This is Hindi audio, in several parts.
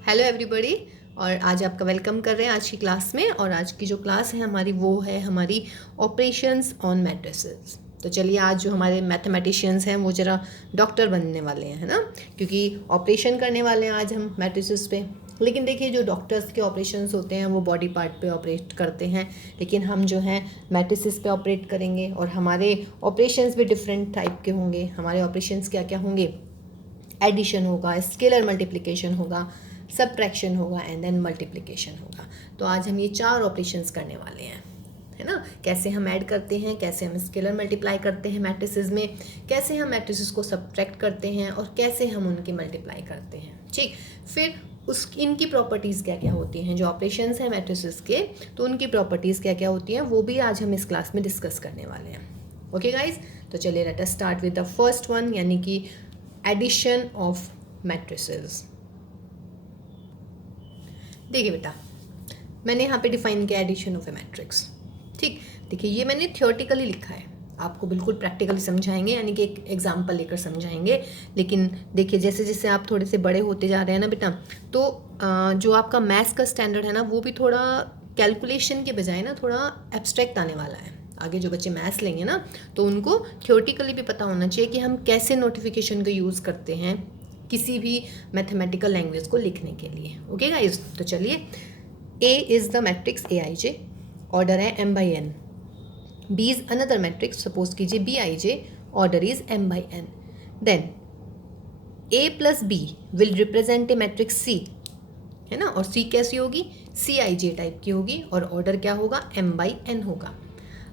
Hello everybody. और आज आपका वेलकम कर रहे हैं आज की क्लास में। और आज की जो क्लास है हमारी वो है हमारी ऑपरेशंस ऑन मैट्रिसेस। तो चलिए आज जो हमारे मैथमेटिशियंस हैं वो ज़रा डॉक्टर बनने वाले हैं, है ना, क्योंकि ऑपरेशन करने वाले हैं आज हम मैट्रिसेस पे। लेकिन देखिए जो डॉक्टर्स के ऑपरेशंस होते हैं वो बॉडी पार्ट पे ऑपरेट करते हैं, लेकिन हम जो हैं मैट्रिसेस पे ऑपरेट करेंगे। और हमारे ऑपरेशंस भी डिफरेंट टाइप के होंगे। हमारे ऑपरेशंस क्या क्या होंगे? एडिशन होगा, स्केलर मल्टीप्लिकेशन होगा, सब्ट्रैक्शन होगा एंड देन मल्टीप्लिकेशन होगा। तो आज हम ये 4 ऑपरेशंस करने वाले हैं, है ना। कैसे हम ऐड करते हैं, कैसे हम स्केलर मल्टीप्लाई करते हैं मैट्रिसेस में, कैसे हम मैट्रिसेस को सब्ट्रैक्ट करते हैं और कैसे हम उनकी मल्टीप्लाई करते हैं। ठीक, फिर इनकी प्रॉपर्टीज़ क्या क्या होती हैं, जो ऑपरेशंस हैं मैट्रिसेस के, तो उनकी प्रॉपर्टीज़ क्या क्या होती हैं वो भी आज हम इस क्लास में डिस्कस करने वाले हैं। ओके गाइज, तो चलिए let us start with the first one, यानी कि एडिशन ऑफ मैट्रिसेस। देखिए बेटा, मैंने यहाँ पे डिफाइन किया एडिशन ऑफ ए मैट्रिक्स। ठीक, देखिए ये मैंने थियोरेटिकली लिखा है, आपको बिल्कुल प्रैक्टिकली समझाएंगे, यानी कि एक एग्जांपल लेकर समझाएंगे। लेकिन देखिए जैसे जैसे आप थोड़े से बड़े होते जा रहे हैं ना बेटा, तो जो आपका मैथ्स का स्टैंडर्ड है ना वो भी थोड़ा कैलकुलेशन के बजाय ना थोड़ा एब्स्ट्रैक्ट आने वाला है। आगे जो बच्चे मैथ्स लेंगे ना तो उनको थियोरेटिकली भी पता होना चाहिए कि हम कैसे नोटिफिकेशन का यूज़ करते हैं किसी भी मैथमेटिकल लैंग्वेज को लिखने के लिए। ओके गाइस, तो चलिए, A is the matrix A I J, order है m by N. B is another matrix, suppose कीजिए B I J, order is m by N. Then a plus B will represent a matrix C, है ना, और सी कैसी होगी? सी आई जे टाइप की होगी और ऑर्डर क्या होगा? m बाई एन होगा।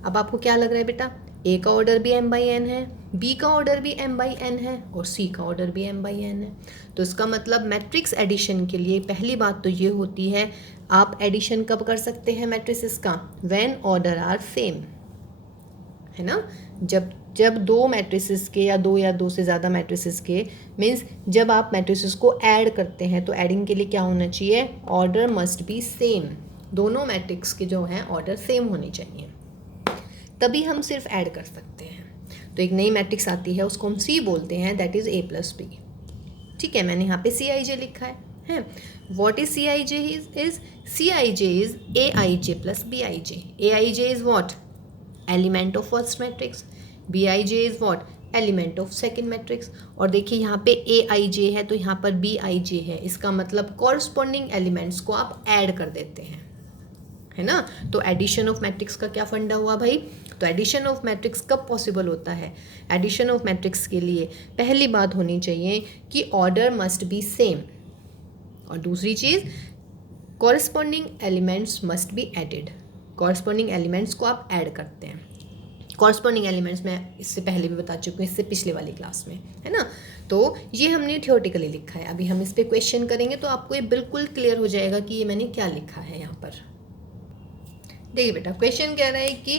अब आपको क्या लग रहा है बेटा? ए का ऑर्डर भी m बाई एन है, बी का ऑर्डर भी m बाई एन है और सी का ऑर्डर भी m बाई एन है। तो इसका मतलब मैट्रिक्स एडिशन के लिए पहली बात तो ये होती है, आप एडिशन कब कर सकते हैं मैट्रिसेस का? व्हेन ऑर्डर आर सेम, है ना। जब दो मैट्रिसेस के या दो से ज़्यादा मैट्रिसेस के, मीन्स जब आप मैट्रिसेस को ऐड करते हैं तो ऐडिंग के लिए क्या होना चाहिए? Order must be same. दोनों मैट्रिक्स के जो हैं ऑर्डर सेम होने चाहिए, तभी हम सिर्फ ऐड कर सकते हैं। तो एक नई मैट्रिक्स आती है, उसको हम सी बोलते हैं, that is A plus B. ठीक है, मैंने यहाँ पे सी आई जे लिखा है। What is C I J? Is C I J is A I J plus B I J. A I J is what? Element of first matrix. B I J is what? Element of second matrix. और देखिए यहाँ पे ए आई जे है तो यहाँ पर बी आई जे है, इसका मतलब कॉरस्पॉन्डिंग एलिमेंट्स को आप ऐड कर देते हैं, है ना। तो एडिशन ऑफ मैट्रिक्स का क्या फंडा हुआ भाई? तो एडिशन ऑफ मैट्रिक्स कब पॉसिबल होता है? एडिशन ऑफ मैट्रिक्स के लिए पहली बात होनी चाहिए कि ऑर्डर मस्ट बी सेम, और दूसरी चीज़ corresponding elements must be added. Corresponding elements को आप ऐड करते हैं। कॉरस्पॉन्डिंग एलिमेंट्स मैं इससे पहले भी बता चुकी हूँ, इससे पिछले वाली क्लास में, है ना। तो ये हमने थियोरेटिकली लिखा है, अभी हम इस पर क्वेश्चन करेंगे तो आपको ये बिल्कुल क्लियर हो जाएगा कि ये मैंने क्या लिखा है यहाँ पर। देखिए बेटा, क्वेश्चन कह रहा है कि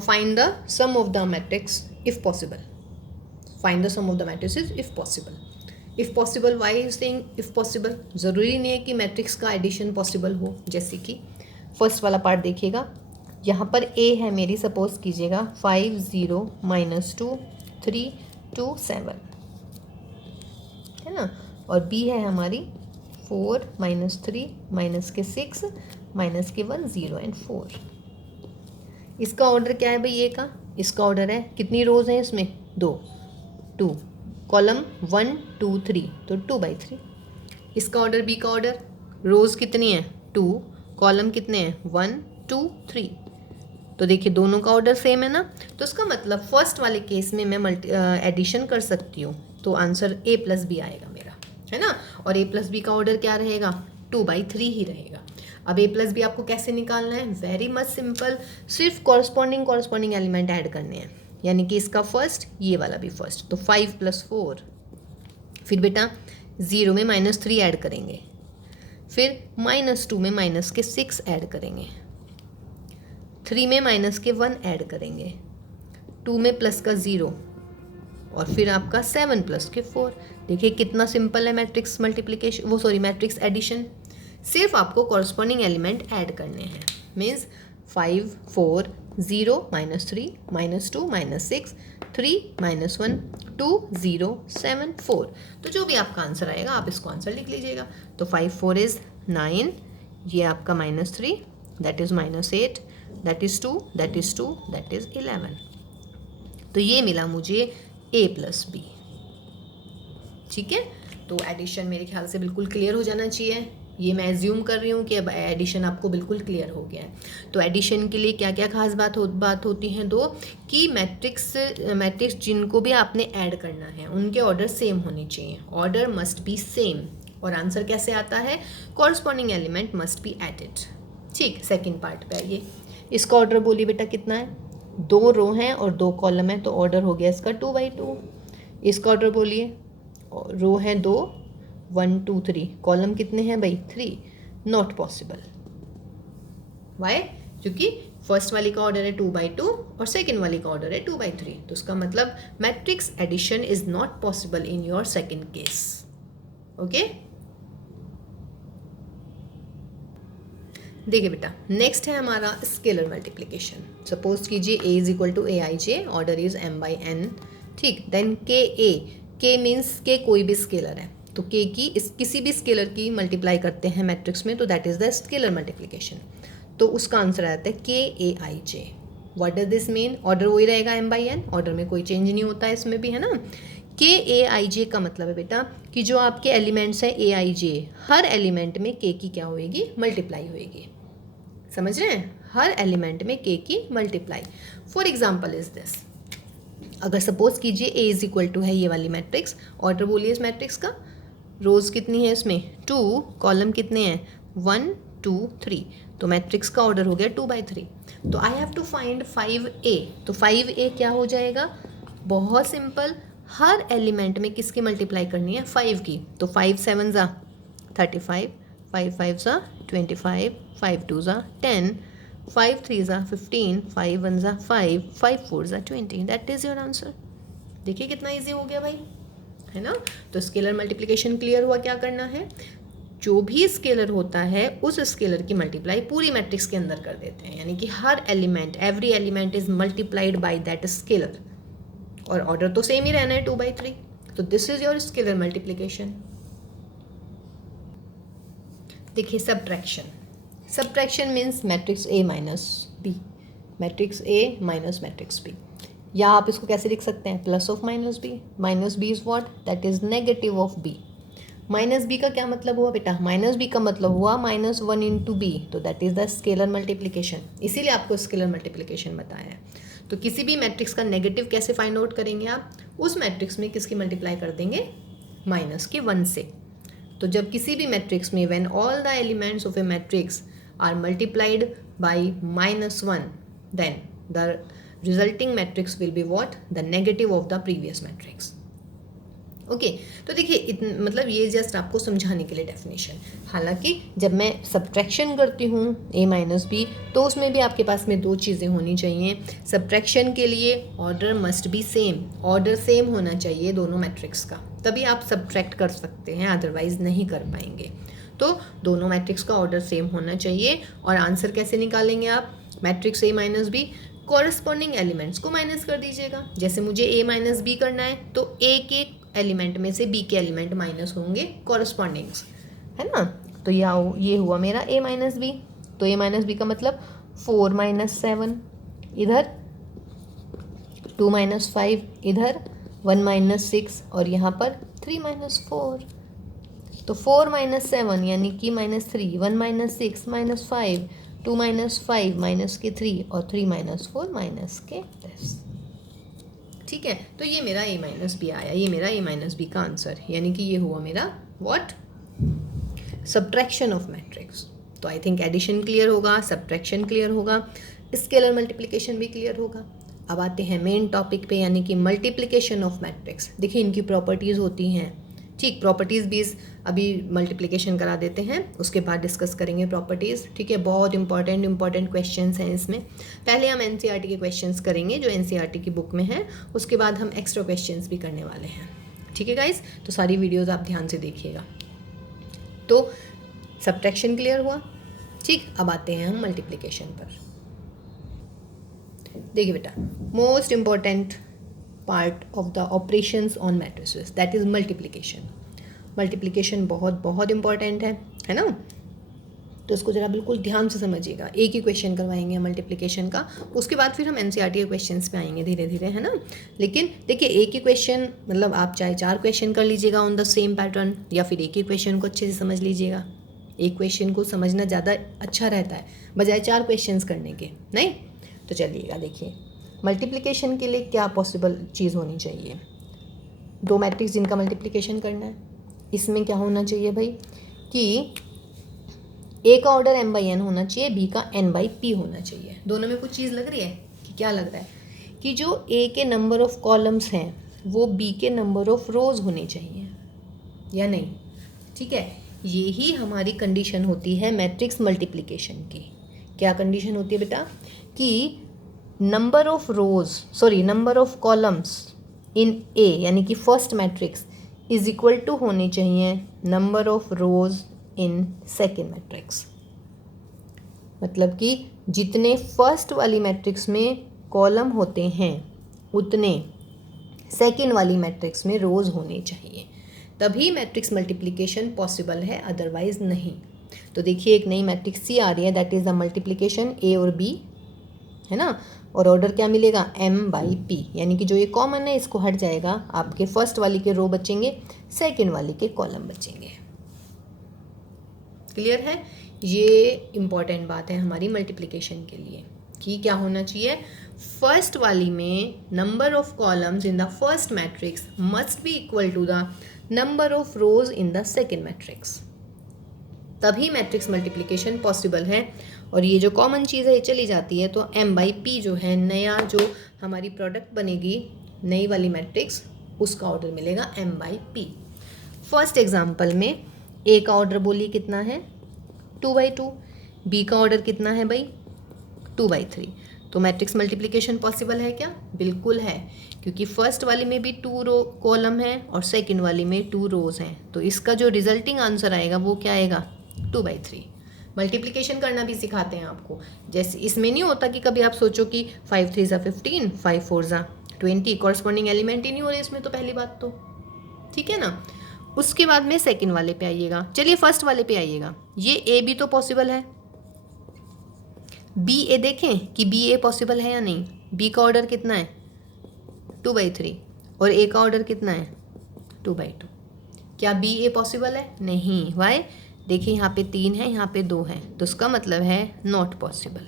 find the sum of the matrix if possible. Find the sum of the matrices if possible. If possible, why is saying if possible? ज़रूरी नहीं है कि मैट्रिक्स का एडिशन पॉसिबल हो। जैसे कि फर्स्ट वाला पार्ट देखिएगा, यहाँ पर ए है मेरी, सपोज कीजिएगा 5 0 -2 3 2 7, है ना, और बी है हमारी 4 -3 -6 -1 0 एंड 4। इसका ऑर्डर क्या है भाई ए का? इसका ऑर्डर है, कितनी रोज हैं इसमें? 2 कॉलम 1 2 3, तो 2/3। इसका ऑर्डर बी का ऑर्डर, रोज कितनी है? 2, कॉलम कितने हैं? 1 2 3। तो देखिए दोनों का ऑर्डर सेम है ना, तो इसका मतलब फर्स्ट वाले केस में मैं एडिशन कर सकती हूँ, तो आंसर ए प्लस बी आएगा मेरा, है ना। और ए प्लस बी का ऑर्डर क्या रहेगा? 2/3 ही रहेगा। अब ए प्लस बी आपको कैसे निकालना है? वेरी मच सिंपल, सिर्फ कॉरस्पॉन्डिंग एलिमेंट ऐड करने हैं, यानी कि इसका फर्स्ट, ये वाला भी फर्स्ट, तो 5 + 4। फिर बेटा 0 में -3 ऐड करेंगे, फिर -2 में -6 ऐड करेंगे, 3 में -1 ऐड करेंगे, 2 में +0 और फिर आपका 7 + 4। देखिए कितना सिंपल है मैट्रिक्स मल्टीप्लिकेशन, वो सॉरी मैट्रिक्स एडिशन। सिर्फ आपको कॉरस्पॉन्डिंग एलिमेंट ऐड करने हैं, मीन्स 5 4 0 -3 -2 -6 3 -1 2 0 7 4। तो जो भी आपका आंसर आएगा आप इसको आंसर लिख लीजिएगा। तो 5 4 इज़ 9, ये आपका -3 that is -8, that is 2, that is 2, that is 11। तो ये मिला मुझे a + b। ठीक है, तो एडिशन मेरे ख्याल से बिल्कुल क्लियर हो जाना चाहिए। ये मैं एज्यूम कर रही हूँ कि अब एडिशन आपको बिल्कुल क्लियर हो गया है। तो एडिशन के लिए क्या क्या खास बात होती हैं दो, कि मैट्रिक्स जिनको भी आपने ऐड करना है उनके ऑर्डर सेम होने चाहिए, ऑर्डर मस्ट बी सेम। और आंसर कैसे आता है, corresponding element must be added. ठीक, सेकेंड पार्ट पे आइए। इसका ऑर्डर बोलिए बेटा कितना है, 2 रो हैं और 2 कॉलम है, तो ऑर्डर हो गया इसका 2/2। इसका ऑर्डर बोलिए, रो है 2 1 2 3, कॉलम कितने हैं भाई 3, नॉट पॉसिबल। वाई, क्योंकि फर्स्ट वाली का ऑर्डर है 2/2 और सेकेंड वाली का ऑर्डर है 2/3। तो उसका मतलब matrix addition is not possible in your second case. Okay, देखिए बेटा, नेक्स्ट है हमारा स्केलर मल्टीप्लिकेशन। सपोज कीजिए a is equal to aij, order is m/n। ठीक, देन के मीन्स के कोई भी स्केलर है, तो के की किसी भी स्केलर की मल्टीप्लाई करते हैं मैट्रिक्स में, तो that is the scalar multiplication. तो उसका आंसर आता है के aij। What does this mean, order वही रहेगा m/n, ऑर्डर में कोई चेंज नहीं होता है इसमें भी, है ना। के aij का मतलब है बेटा कि जो आपके एलिमेंट्स हैं aij, हर एलिमेंट में के की क्या होएगी, मल्टीप्लाई होएगी। समझ रहे हैं, हर एलिमेंट में के की multiply. For example is this, अगर सपोज कीजिए a इज इक्वल टू है ये वाली मैट्रिक्स, ऑर्डर बोलिए इस मैट्रिक्स का, रोज कितनी है इसमें 2, कॉलम कितने हैं 1 2 3, तो मैट्रिक्स का ऑर्डर हो गया 2/3। तो I have to find 5a। तो 5a क्या हो जाएगा, बहुत सिंपल, हर एलिमेंट में किसकी मल्टीप्लाई करनी है 5 की। तो 5 7 ज़ा 35, 5 5 ज़ा 25, 5 2 ज़ा 10, 5 3 ज़ा 15, 5 1 ज़ा 5, 5 4 ज़ा 20। That is your answer. देखिए कितना इजी हो गया भाई, है ना। तो स्केलर मल्टीप्लिकेशन क्लियर हुआ, क्या करना है, जो भी स्केलर होता है उस स्केलर की मल्टीप्लाई पूरी मैट्रिक्स के अंदर कर देते हैं, यानी कि हर element, every element is multiplied by that scalar, और ऑर्डर तो सेम ही रहना है 2/3। तो this is your scalar multiplication. देखिए subtraction means matrix A - B, matrix A minus matrix B, या आप इसको कैसे लिख सकते हैं, plus of -b। -b is what, that is negative of b। -b का क्या मतलब हुआ बेटा, -b का मतलब हुआ -1 × b, तो that is the scalar multiplication. इसीलिए आपको स्केलर मल्टीप्लिकेशन बताया है। तो किसी भी मैट्रिक्स का नेगेटिव कैसे फाइंड आउट करेंगे आप, उस मैट्रिक्स में किसकी मल्टीप्लाई कर देंगे, -1 से। तो जब किसी भी मैट्रिक्स में when all the elements of a matrix are multiplied by -1, then the resulting matrix will be what, the negative of the previous matrix. Okay, तो देखिए मतलब ये जस्ट आपको समझाने के लिए डेफिनेशन। हालांकि जब मैं सब्ट्रैक्शन करती हूँ a - b, तो उसमें भी आपके पास में 2 चीज़ें होनी चाहिए। सब्ट्रैक्शन के लिए order must be same, order same होना चाहिए दोनों मैट्रिक्स का, तभी आप सब्ट्रैक्ट कर सकते हैं, अदरवाइज नहीं कर पाएंगे। तो दोनों मैट्रिक्स का ऑर्डर सेम होना चाहिए। और आंसर कैसे निकालेंगे आप, matrix a - b, corresponding elements को माइनस कर दीजिएगा। जैसे मुझे a - b करना है, तो a के एलिमेंट में से b के एलिमेंट माइनस होंगे कॉरस्पॉन्डिंग्स, है ना। तो ये हुआ मेरा a - b। तो a - b का मतलब 4 - 7 इधर, 2 - 5 इधर, 1 - 6 और यहाँ पर 3 - 4। तो 4 - 7 यानी कि -3, 1 - 6 - 5, 2 - 5 -3 और 3 - 4 -10। ठीक है, तो ये मेरा a - b आया, ये मेरा a - b का आंसर, यानी कि ये हुआ मेरा व्हाट, सब्ट्रैक्शन ऑफ मैट्रिक्स। तो आई थिंक एडिशन क्लियर होगा, सब्ट्रैक्शन क्लियर होगा, स्केलर मल्टीप्लिकेशन भी क्लियर होगा। अब आते हैं मेन टॉपिक पे, यानी कि मल्टीप्लिकेशन ऑफ मैट्रिक्स। देखिए इनकी प्रॉपर्टीज़ होती हैं, ठीक, प्रॉपर्टीज़ भी अभी मल्टीप्लिकेशन करा देते हैं, उसके बाद डिस्कस करेंगे प्रॉपर्टीज़। ठीक है, बहुत इंपॉर्टेंट क्वेश्चंस हैं इसमें। पहले हम एनसीईआरटी के क्वेश्चंस करेंगे जो एनसीईआरटी की बुक में है, उसके बाद हम एक्स्ट्रा क्वेश्चंस भी करने वाले हैं। ठीक है गाइस, तो सारी वीडियोज़ आप ध्यान से देखिएगा। तो सब्ट्रैक्शन क्लियर हुआ, ठीक। अब आते हैं हम मल्टीप्लिकेशन पर। देखिए बेटा, most important part of the operations on matrices, that is multiplication. Multiplication बहुत बहुत इंपॉर्टेंट है ना। तो इसको ज़रा बिल्कुल ध्यान से समझिएगा। एक ही क्वेश्चन करवाएंगे मल्टीप्लिकेशन का, उसके बाद फिर हम एनसीईआरटी के क्वेश्चंस पे आएंगे धीरे धीरे, है ना। लेकिन देखिए एक ही क्वेश्चन, मतलब आप चाहे 4 क्वेश्चन कर लीजिएगा ऑन द सेम पैटर्न, या फिर एक ही क्वेश्चन को अच्छे से समझ लीजिएगा। एक क्वेश्चन को समझना ज़्यादा अच्छा रहता है बजाय 4 क्वेश्चन करने के, नहीं। तो चलिएगा देखिए, मल्टीप्लिकेशन के लिए क्या पॉसिबल चीज़ होनी चाहिए। 2 मैट्रिक्स जिनका मल्टीप्लिकेशन करना है, इसमें क्या होना चाहिए भाई कि ए का ऑर्डर m/n होना चाहिए, बी का n/p होना चाहिए। दोनों में कुछ चीज़ लग रही है कि क्या लग रहा है कि जो ए के नंबर ऑफ कॉलम्स हैं वो बी के नंबर ऑफ रोज होने चाहिए या नहीं, ठीक है। यही हमारी कंडीशन होती है मैट्रिक्स मल्टीप्लिकेशन की। क्या कंडीशन होती है बेटा कि number of columns in A यानी कि first matrix is equal to होने चाहिए number of rows in second matrix. मतलब कि जितने फर्स्ट वाली मैट्रिक्स में कॉलम होते हैं उतने सेकेंड वाली मैट्रिक्स में रोज होने चाहिए, तभी मैट्रिक्स मल्टीप्लिकेशन पॉसिबल है, अदरवाइज नहीं। तो देखिए एक नई मैट्रिक्स सी आ रही है, दैट इज़ द मल्टीप्लिकेशन ए और बी, है ना। और ऑर्डर क्या मिलेगा m/p, यानी कि जो ये कॉमन है इसको हट जाएगा, आपके फर्स्ट वाली के रो बचेंगे, सेकेंड वाली के कॉलम बचेंगे। क्लियर है। ये इम्पॉर्टेंट बात है हमारी मल्टीप्लिकेशन के लिए कि क्या होना चाहिए, फर्स्ट वाली में number of columns in the first matrix must be equal to the number of rows in the second matrix, तभी मैट्रिक्स मल्टीप्लिकेशन पॉसिबल है। और ये जो कॉमन चीज़ है ये चली जाती है, तो m/p जो है नया जो हमारी प्रोडक्ट बनेगी नई वाली मैट्रिक्स, उसका ऑर्डर मिलेगा m/p। फर्स्ट एग्जांपल में ए का ऑर्डर बोलिए कितना है 2/2, बी का ऑर्डर कितना है भाई 2/3। तो मैट्रिक्स मल्टीप्लिकेशन पॉसिबल है क्या, बिल्कुल है, क्योंकि फर्स्ट वाली में भी 2 रो कॉलम है और सेकंड वाली में 2 रोज हैं। तो इसका जो रिजल्टिंग आंसर आएगा वो क्या आएगा 2/3। मल्टीप्लिकेशन करना भी सिखाते हैं आपको, जैसे इसमें नहीं होता कि कभी आप सोचो कि 5 3 ज़ा 15, 5 4 ज़ा 20, कॉरस्पॉन्डिंग एलिमेंट ही नहीं हो रहे इसमें, तो पहली बात तो ठीक है ना। उसके बाद में सेकंड वाले पे आइएगा, चलिए फर्स्ट वाले पे आइएगा। ये ए भी तो पॉसिबल है, बी ए देखें कि बी ए पॉसिबल है या नहीं। बी का ऑर्डर कितना है 2/3 और ए का ऑर्डर कितना है 2/2। क्या बी ए पॉसिबल है, नहीं। वाई, देखिए यहाँ पे 3 है, यहाँ पे 2 है, तो उसका मतलब है नॉट पॉसिबल।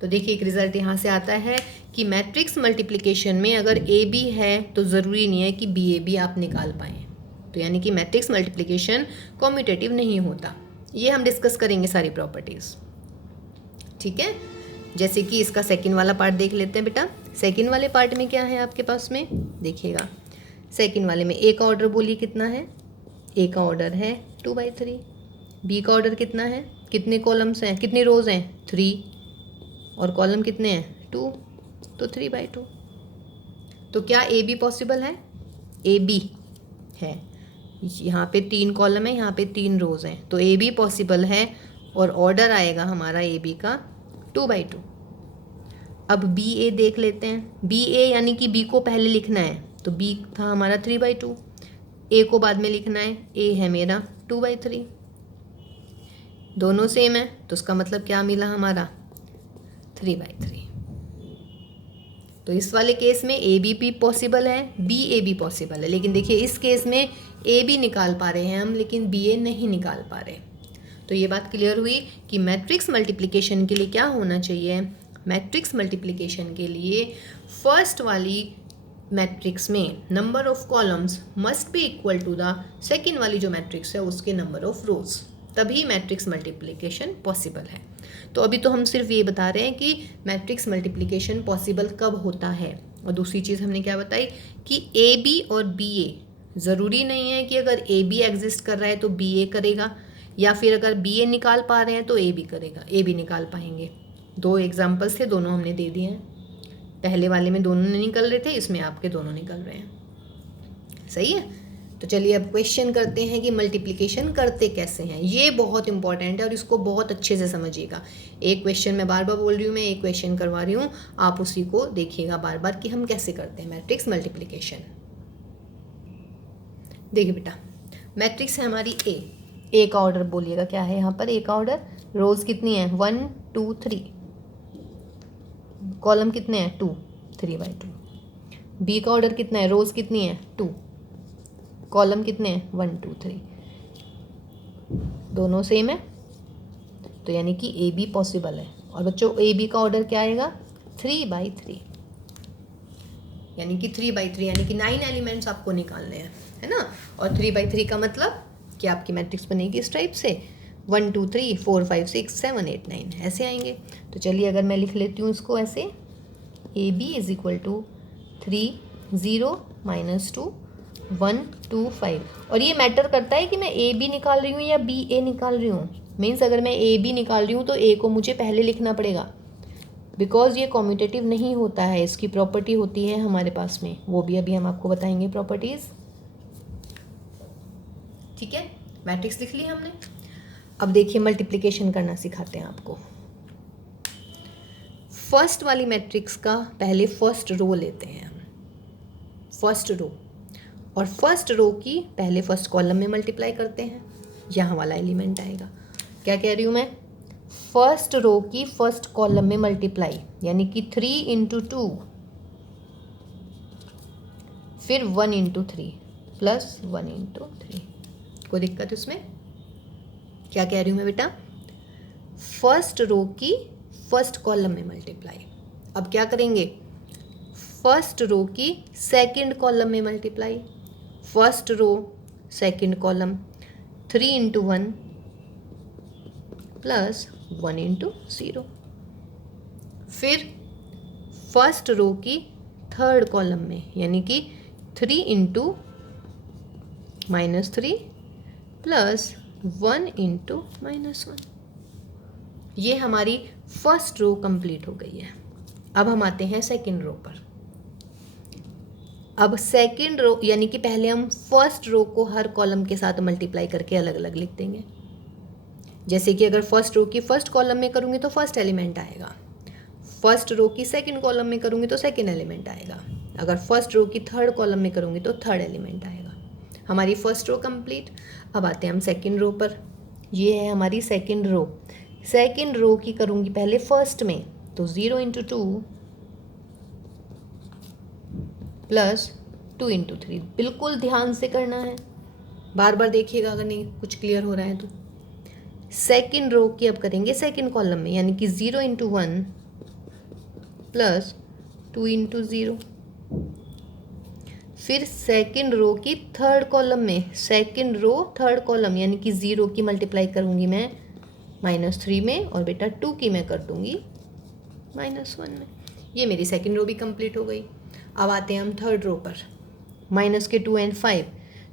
तो देखिए एक रिजल्ट यहाँ से आता है कि मैट्रिक्स मल्टीप्लिकेशन में अगर ए बी है तो ज़रूरी नहीं है कि बी ए भी आप निकाल पाएँ। तो यानी कि मैट्रिक्स मल्टीप्लिकेशन कॉम्यूटेटिव नहीं होता। ये हम डिस्कस करेंगे सारी प्रॉपर्टीज़, ठीक है। जैसे कि इसका सेकंड वाला पार्ट देख लेते हैं बेटा। सेकंड वाले पार्ट में क्या है आपके पास में, देखिएगा सेकंड वाले में ए का ऑर्डर बोलिए कितना है, ए का ऑर्डर है 2/3, बी का ऑर्डर कितना है, कितने कॉलम्स हैं, कितनी रोज हैं 3, और कॉलम कितने हैं 2, तो 3/2। तो क्या ए बी पॉसिबल है, ए बी है, यहाँ पे 3 कॉलम है, यहाँ पे 3 रोज हैं, तो ए बी पॉसिबल है और ऑर्डर आएगा हमारा ए बी का 2/2। अब बी ए देख लेते हैं। बी ए यानी कि बी को पहले लिखना है, तो बी था हमारा 3/2, ए को बाद में लिखना है, ए है मेरा 2/3, दोनों सेम है, तो उसका मतलब क्या मिला हमारा 3/3। तो इस वाले केस में ए बी भी पॉसिबल है, बी ए भी पॉसिबल है, लेकिन देखिए इस केस में ए बी निकाल पा रहे हैं हम, लेकिन बी ए नहीं निकाल पा रहे। तो ये बात क्लियर हुई कि मैट्रिक्स मल्टीप्लिकेशन के लिए क्या होना चाहिए, मैट्रिक्स मल्टीप्लिकेशन के लिए फर्स्ट वाली मैट्रिक्स में number of columns must be equal to the second वाली जो मैट्रिक्स है उसके नंबर ऑफ रोज, तभी मैट्रिक्स मल्टीप्लिकेशन पॉसिबल है। तो अभी तो हम सिर्फ ये बता रहे हैं कि मैट्रिक्स मल्टीप्लिकेशन पॉसिबल कब होता है, और दूसरी चीज़ हमने क्या बताई कि ए बी और बी ए ज़रूरी नहीं है कि अगर ए बी एग्जिस्ट कर रहा है तो बी ए करेगा, या फिर अगर बी ए निकाल पा रहे हैं तो ए बी करेगा, ए बी निकाल पाएंगे। 2 एग्जाम्पल्स थे, दोनों हमने दे दिए हैं। पहले वाले में दोनों नहीं निकल रहे थे, इसमें आपके दोनों निकल रहे हैं, सही है। तो चलिए अब क्वेश्चन करते हैं कि मल्टीप्लिकेशन करते कैसे हैं। ये बहुत इंपॉर्टेंट है और इसको बहुत अच्छे से समझिएगा। एक क्वेश्चन मैं बार बार बोल रही हूँ, मैं एक क्वेश्चन करवा रही हूँ, आप उसी को देखिएगा बार बार कि हम कैसे करते हैं मैट्रिक्स मल्टीप्लिकेशन। देखिए बेटा, मैट्रिक्स है हमारी ए का ऑर्डर बोलिएगा क्या है यहाँ पर। ए का ऑर्डर, रोज कितनी है 1 2 3, कॉलम कितने हैं 2 3/2। बी का ऑर्डर कितना है, रोज कितनी है 2, कॉलम कितने हैं 1 2 3, दोनों सेम है तो यानी कि ए बी पॉसिबल है। और बच्चों ए बी का ऑर्डर क्या आएगा 3/3, यानी कि 3/3 यानी कि 9 एलिमेंट्स आपको निकालने हैं, है ना। और 3/3 का मतलब कि आपकी मैट्रिक्स बनेगी इस टाइप से 1 2 3 4 5 6 7 8 9 ऐसे आएंगे। तो चलिए अगर मैं लिख लेती हूँ इसको ऐसे, A B is equal to 3 0 -2 1 2 5। और ये मैटर करता है कि मैं ए बी निकाल रही हूँ या बी ए निकाल रही हूँ। मीन्स अगर मैं ए बी निकाल रही हूँ तो ए को मुझे पहले लिखना पड़ेगा, बिकॉज ये कॉम्यूटेटिव नहीं होता है। इसकी प्रॉपर्टी होती है हमारे पास में, वो भी अभी हम आपको बताएंगे प्रॉपर्टीज। ठीक है, मैट्रिक्स लिख ली हमने। अब देखिए मल्टीप्लिकेशन करना सिखाते हैं आपको। फर्स्ट वाली मैट्रिक्स का पहले फर्स्ट रो लेते हैं हम, फर्स्ट रो, और फर्स्ट रो की पहले फर्स्ट कॉलम में मल्टीप्लाई करते हैं। यहाँ वाला एलिमेंट आएगा। क्या कह रही हूँ मैं, फर्स्ट रो की फर्स्ट कॉलम में मल्टीप्लाई, यानी कि 3 × 2, फिर 1 × 3 प्लस 1 × 3। कोई दिक्कत इसमें? क्या कह रही हूँ मैं बेटा, फर्स्ट रो की फर्स्ट कॉलम में मल्टीप्लाई। अब क्या करेंगे, फर्स्ट रो की सेकंड कॉलम में multiply, first row second column 3 × 1 plus 1 × 0। फिर फर्स्ट रो की थर्ड कॉलम में, यानी कि 3 × -3 प्लस 1 × -1। ये हमारी फर्स्ट रो कंप्लीट हो गई है। अब हम आते हैं सेकंड रो पर। अब सेकंड रो यानी कि पहले हम फर्स्ट रो को हर कॉलम के साथ मल्टीप्लाई करके अलग अलग लिख देंगे। जैसे कि अगर फर्स्ट रो की फर्स्ट कॉलम में करूँगी तो फर्स्ट एलिमेंट आएगा, फर्स्ट रो की सेकंड कॉलम में करूँगी तो सेकंड एलिमेंट आएगा, अगर फर्स्ट रो की थर्ड कॉलम में करूँगी तो थर्ड एलिमेंट आएगा। हमारी फर्स्ट रो कंप्लीट। अब आते हैं हम सेकंड रो पर। ये है हमारी सेकंड रो। सेकंड रो की करूँगी पहले फर्स्ट में, तो 0 × 2 प्लस 2 × 3। बिल्कुल ध्यान से करना है, बार बार देखिएगा अगर नहीं कुछ क्लियर हो रहा है तो। सेकंड रो की अब करेंगे सेकंड कॉलम में, यानी कि 0 × 1 प्लस 2 × 0। फिर सेकंड रो की थर्ड कॉलम में, सेकंड रो थर्ड कॉलम, यानी कि 0 की मल्टीप्लाई करूँगी मैं -3 में, और बेटा 2 की मैं कर दूँगी -1 में। ये मेरी सेकंड रो भी कंप्लीट हो गई। अब आते हैं हम थर्ड रो पर, -2 और 5।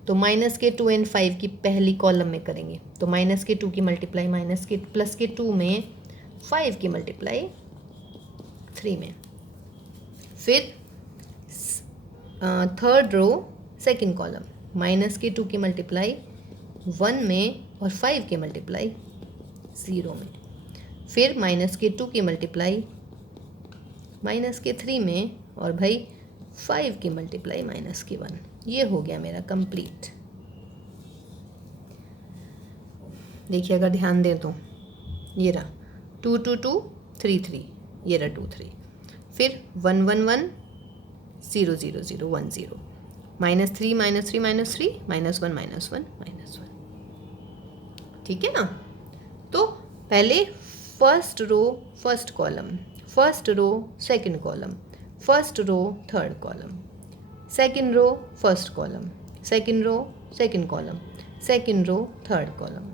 तो -2 और 5 की पहली कॉलम में करेंगे, तो -2 की मल्टीप्लाई +2 में, 5 की मल्टीप्लाई 3 में। फिर थर्ड रो सेकंड कॉलम, -2 की मल्टीप्लाई 1 में और 5 की मल्टीप्लाई 0 में। फिर -2 की मल्टीप्लाई -3 में, और भाई 5 की मल्टीप्लाई -1। ये हो गया मेरा कंप्लीट। देखिए अगर ध्यान दें तो ये रहा 2 2 2 3 3, ये रहा 2 3। फिर 1 1 1 0 0 0 1 0, -3 -3 -3 -1 -1 -1। ठीक है ना। तो पहले first row first column, first row second column, first row third column, second row first column, second row second column, second row third column.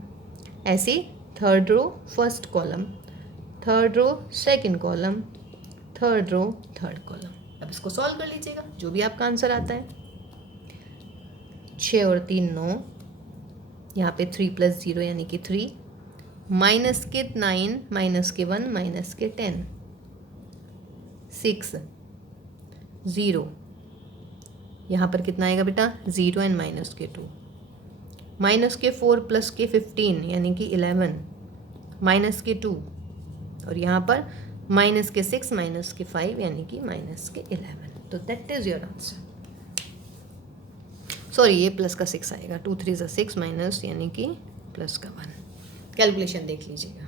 ऐसे third row first column, third row second column, third row third column. अब इसको सॉल्व कर लीजिएगा, जो भी आपका आंसर आता है। 6 और 3 9, यहाँ पे 3 + 0 यानी कि 3, -9 -1 -10, 6 0 यहाँ पर कितना आएगा बेटा 0 एंड माइनस के 2, माइनस के 4 प्लस के 15 यानी कि 11, माइनस के 2 और यहाँ पर माइनस के 6 माइनस के 5 यानी कि माइनस के 11। तो that is your answer. Sorry ये प्लस का 6 आएगा, 2 3 6 माइनस यानी कि प्लस का 1। कैलकुलेशन देख लीजिएगा,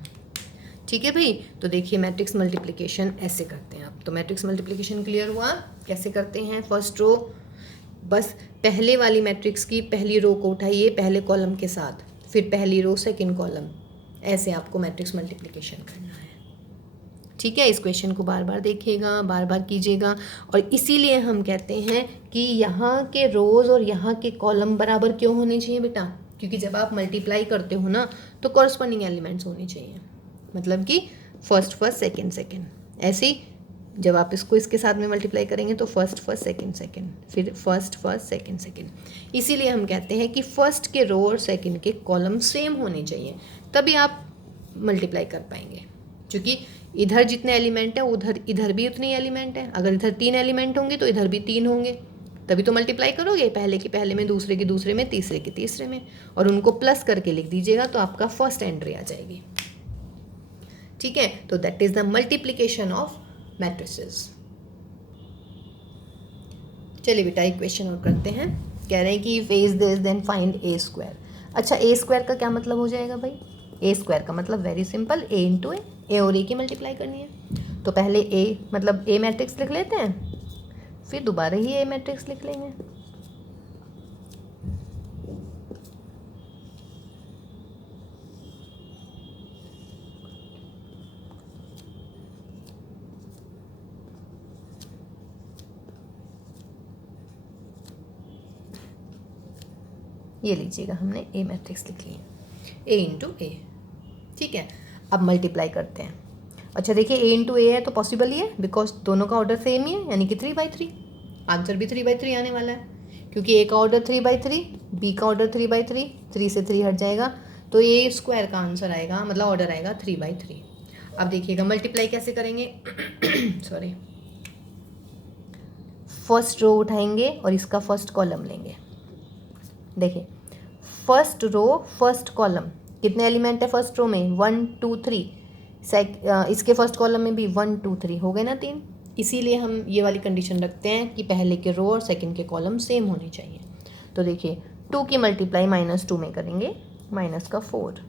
ठीक है भाई। तो देखिए मैट्रिक्स मल्टीप्लिकेशन ऐसे करते हैं आप। तो मैट्रिक्स मल्टीप्लिकेशन क्लियर हुआ कैसे करते हैं। फर्स्ट रो, बस पहले वाली मैट्रिक्स की पहली रो को उठाइए पहले कॉलम के साथ, फिर पहली रो सेकंड कॉलम, ऐसे आपको मैट्रिक्स मल्टीप्लिकेशन करना है, ठीक है। इस क्वेश्चन को बार बार देखिएगा, बार बार कीजिएगा। और इसीलिए हम कहते हैं कि यहाँ के रोज़ और यहाँ के कॉलम बराबर क्यों होने चाहिए बेटा, क्योंकि जब आप मल्टीप्लाई करते हो ना तो कॉरस्पॉन्डिंग एलिमेंट्स होने चाहिए, मतलब कि फर्स्ट फर्स्ट सेकंड सेकंड। ऐसे ही जब आप इसको इसके साथ में मल्टीप्लाई करेंगे तो फर्स्ट फर्स्ट सेकंड सेकंड, फिर फर्स्ट फर्स्ट सेकंड सेकंड। इसीलिए हम कहते हैं कि फर्स्ट के रो और सेकंड के कॉलम सेम होने चाहिए, तभी आप मल्टीप्लाई कर पाएंगे। क्योंकि इधर जितने एलिमेंट है उधर इधर भी उतने एलिमेंट है। अगर इधर 3 एलिमेंट होंगे तो इधर भी 3 होंगे, तभी तो मल्टीप्लाई करोगे, पहले के पहले में, दूसरे के दूसरे में, तीसरे के तीसरे में, और उनको प्लस करके लिख दीजिएगा तो आपका फर्स्ट एंट्री आ जाएगी, ठीक है। तो that is the multiplication of matrices. चलिए बेटा एक क्वेश्चन और करते हैं। कह रहे हैं कि if A is this then find A square. अच्छा ए स्क्वायर का क्या मतलब हो जाएगा भाई। ए स्क्वायर का मतलब वेरी सिंपल, ए इंटू ए और ए की मल्टीप्लाई करनी है। तो पहले ए मतलब ए मैट्रिक्स लिख लेते हैं, फिर दोबारा ही ए मैट्रिक्स लिख लेंगे। ये लीजिएगा हमने ए मैट्रिक्स लिख ली है, ए इंटू ए, ठीक है। अब मल्टीप्लाई करते हैं। अच्छा देखिए ए इंटू ए है तो पॉसिबल ही है, बिकॉज दोनों का ऑर्डर सेम ही है, यानी कि 3/3। आंसर भी 3/3 आने वाला है, क्योंकि ए का ऑर्डर 3/3, बी का ऑर्डर 3/3, 3 से 3 हट जाएगा, तो ए स्क्वायर का आंसर आएगा, मतलब ऑर्डर आएगा 3/3। अब देखिएगा मल्टीप्लाई कैसे करेंगे सॉरी, फर्स्ट रो उठाएंगे और इसका फर्स्ट कॉलम लेंगे। देखिए फर्स्ट रो फर्स्ट कॉलम, कितने एलिमेंट है फर्स्ट रो में, 1 2 3, इसके फर्स्ट कॉलम में भी 1 2 3 हो गए ना 3। इसीलिए हम ये वाली कंडीशन रखते हैं कि पहले के रो और सेकंड के कॉलम सेम होने चाहिए। तो देखिए 2 की मल्टीप्लाई -2 में करेंगे माइनस का 4,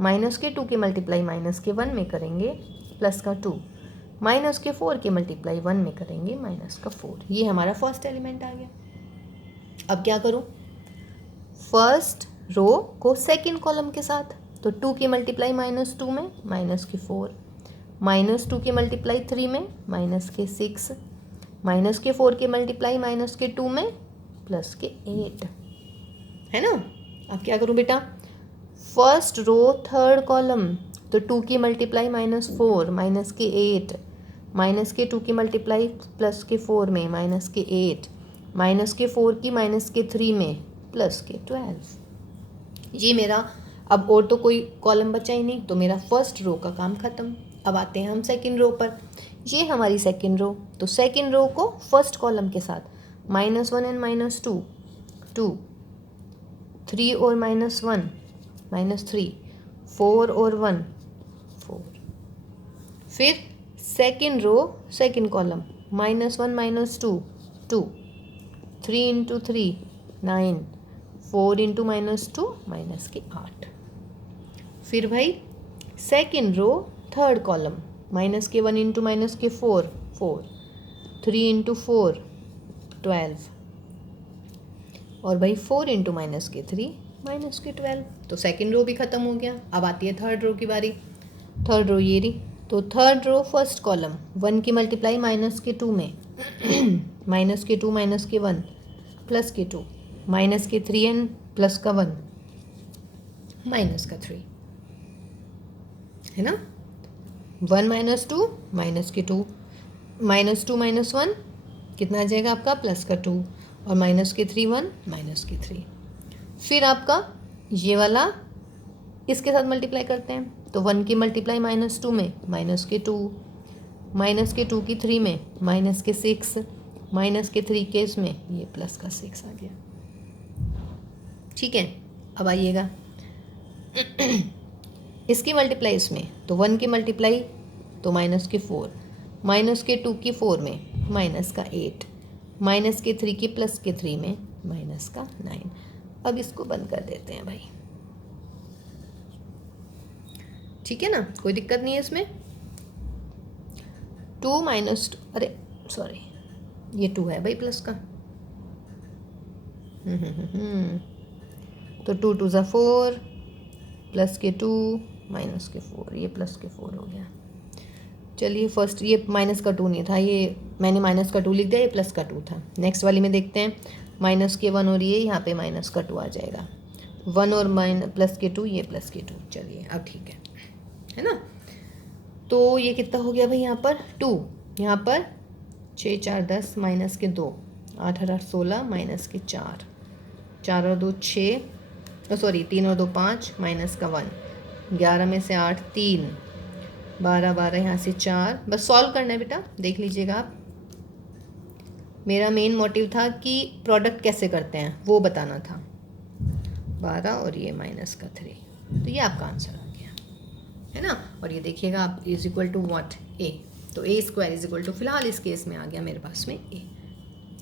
माइनस के 2 की मल्टीप्लाई -1 में करेंगे प्लस का 2, माइनस के 4 की मल्टीप्लाई 1 में करेंगे माइनस का 4। ये हमारा फर्स्ट एलिमेंट आ गया। अब क्या करूँ, फर्स्ट रो को सेकंड कॉलम के साथ, तो 2 की मल्टीप्लाई -2 में माइनस के 4, -2 की मल्टीप्लाई 3 में माइनस के 6, माइनस के 4 की मल्टीप्लाई -2 में प्लस के 8, है ना। अब क्या करूँ बेटा, फर्स्ट रो थर्ड कॉलम, तो 2 की मल्टीप्लाई -4 माइनस के 8, माइनस के 2 की मल्टीप्लाई प्लस के 4 में माइनस के 8, माइनस के 4 की माइनस के 3 में प्लस के 12। ये मेरा अब और तो कोई कॉलम बचा ही नहीं, तो मेरा फर्स्ट रो का काम ख़त्म। अब आते हैं हम सेकंड रो पर। ये हमारी सेकंड रो, तो सेकंड रो को फर्स्ट कॉलम के साथ -1 एंड -2 2, 3 और -1 -3, 4 और 1 4। फिर second row second column -1 -2 2, 3 into 3 9, 4 into -2 minus के 8। फिर भाई second row third column -1 into -4 4, 3 into 4 12, और भाई 4 इंटू -3 -12। तो सेकंड रो भी ख़त्म हो गया। अब आती है थर्ड रो की बारी। थर्ड रो ये रही, तो थर्ड रो फर्स्ट कॉलम 1 की मल्टीप्लाई -2 में -2 -1 प्लस के 2, -3 एंड प्लस का 1 -3, है ना। 1 -2 -2 -2 -1 कितना आ जाएगा आपका प्लस का 2, और -3 1 -3। फिर आपका ये वाला इसके साथ मल्टीप्लाई करते हैं, तो 1 की मल्टीप्लाई -2 में -2, -2 की 3 में -6, माइनस के 3 के इसमें ये प्लस का 6 आ गया। ठीक है, अब आइएगा इसकी मल्टीप्लाई इसमें, तो 1 की मल्टीप्लाई तो माइनस के 4, माइनस के 2 की 4 में माइनस का 8, माइनस के 3 की प्लस के 3 में माइनस का 9। अब इसको बंद कर देते हैं भाई। ठीक है ना, कोई दिक्कत नहीं है इसमें। 2 माइनस 2, अरे सॉरी ये 2 है भाई प्लस का। तो 2 2 ज़ा 4, प्लस के 2 माइनस के 4, ये प्लस के 4 हो गया। चलिए फर्स्ट ये माइनस का 2 नहीं था, ये मैंने माइनस का 2 लिख दिया, ये प्लस का 2 था। नेक्स्ट वाली में देखते हैं, माइनस के 1 और ये यहाँ पे माइनस का 2 आ जाएगा। 1 और प्लस के 2, ये प्लस के 2। चलिए अब ठीक है ना। तो ये कितना हो गया भाई यहाँ पर 2, यहाँ पर 6 4 10 माइनस के 2, 8 8 16 माइनस के 4, 4 और 2 6, सॉरी 3 और 2 5 माइनस का 1, 11 में से 8 3, 12 12 यहाँ से 4। बस सॉल्व करना है बेटा, देख लीजिएगा आप। मेरा मेन मोटिव था कि प्रोडक्ट कैसे करते हैं वो बताना था। 12 और ये माइनस का 3, तो ये आपका आंसर आ गया है ना। और ये देखिएगा आप is equal to what A, तो A square is equal to, फिलहाल इस केस में आ गया मेरे पास में ए।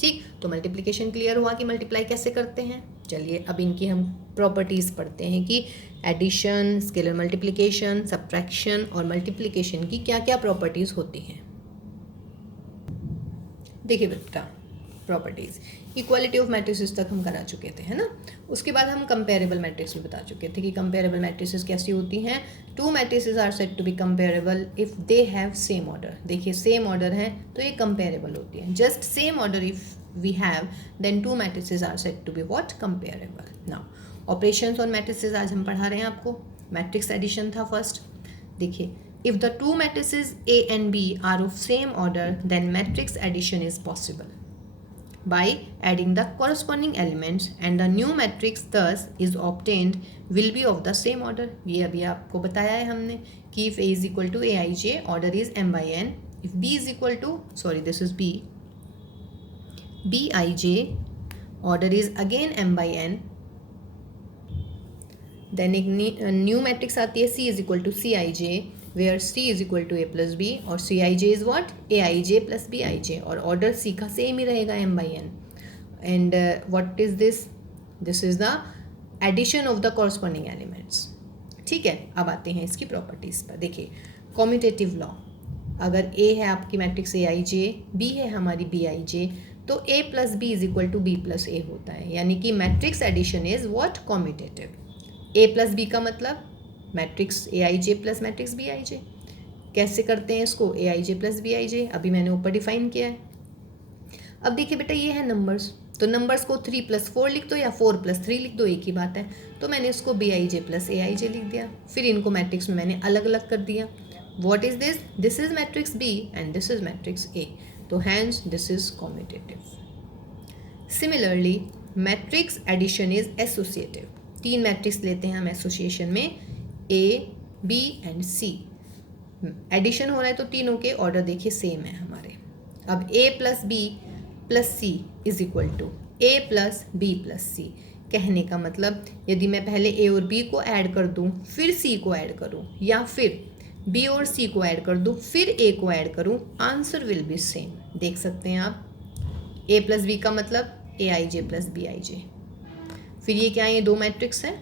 ठीक, तो मल्टीप्लिकेशन क्लियर हुआ कि मल्टीप्लाई कैसे करते हैं। चलिए अब इनकी हम प्रॉपर्टीज़ पढ़ते हैं कि एडिशन, स्केलर मल्टीप्लिकेशन, सब्ट्रैक्शन और मल्टीप्लिकेशन की क्या क्या प्रॉपर्टीज़ होती हैं। देखिए बेटा प्रॉपर्टीज़, इक्वालिटी ऑफ मैट्रिसेस तक हम करा चुके थे है ना। उसके बाद हम कंपेरेबल मैट्रिक्स भी बता चुके थे कि कंपेरेबल मैट्रिसेस कैसी होती हैं। 2 matrices are said to be comparable if they have same order. देखिए सेम ऑर्डर है तो ये कंपेरेबल होती है। Just same order if we have then 2 matrices are said to be what comparable. now operations on matrices आज हम पढ़ा रहे हैं आपको। मैट्रिक्स एडिशन था फर्स्ट। देखिए if the 2 matrices A and B are of same order then matrix addition is possible by adding the corresponding elements and the new matrix thus is obtained will be of the same order. ये अभी आपको बताया है हमने कि if A is equal to Aij order is m by n, if B is equal to, sorry this is B, Bij order is again m by n, then एक न्यू मैट्रिक्स आती है C is equal to Cij where C is equal to A plus B और Cij is what Aij plus Bij और order C का सेम ही रहेगा m by n and what is this, this is the addition of the corresponding elements. ठीक है, अब आते हैं इसकी प्रॉपर्टीज़ पर। देखिए कॉम्यूटेटिव लॉ, अगर A है आपकी मैट्रिक्स Aij, B है हमारी Bij, तो A plus B is equal to B plus A होता है, यानी कि matrix addition is what commutative. A plus B का मतलब matrix Aij plus matrix Bij। कैसे करते हैं इसको, Aij प्लस Bij, अभी मैंने ऊपर डिफाइन किया है। अब देखिए बेटा ये है नंबर्स, तो नंबर्स को 3 प्लस 4 लिख दो या 4 प्लस 3 लिख दो, एक ही बात है। तो मैंने इसको Bij प्लस Aij लिख दिया, फिर इनको मैट्रिक्स में मैंने अलग अलग कर दिया। What is this, this is matrix B and this is matrix A, तो hence this is commutative. Similarly matrix addition is associative. 3 matrix लेते हैं हम एसोसिएशन में A, B and C। Addition हो रहा है तो तीनों के ऑर्डर देखिए सेम है हमारे। अब A plus B plus C is equal to A plus B plus C। कहने का मतलब यदि मैं पहले A और B को ऐड कर दूं फिर C को ऐड करूं या फिर B और C को ऐड कर दूं फिर A को ऐड करूं, आंसर विल बी सेम। देख सकते हैं आप, A प्लस B का मतलब Aij प्लस Bij। फिर ये क्या है, ये 2 मैट्रिक्स हैं,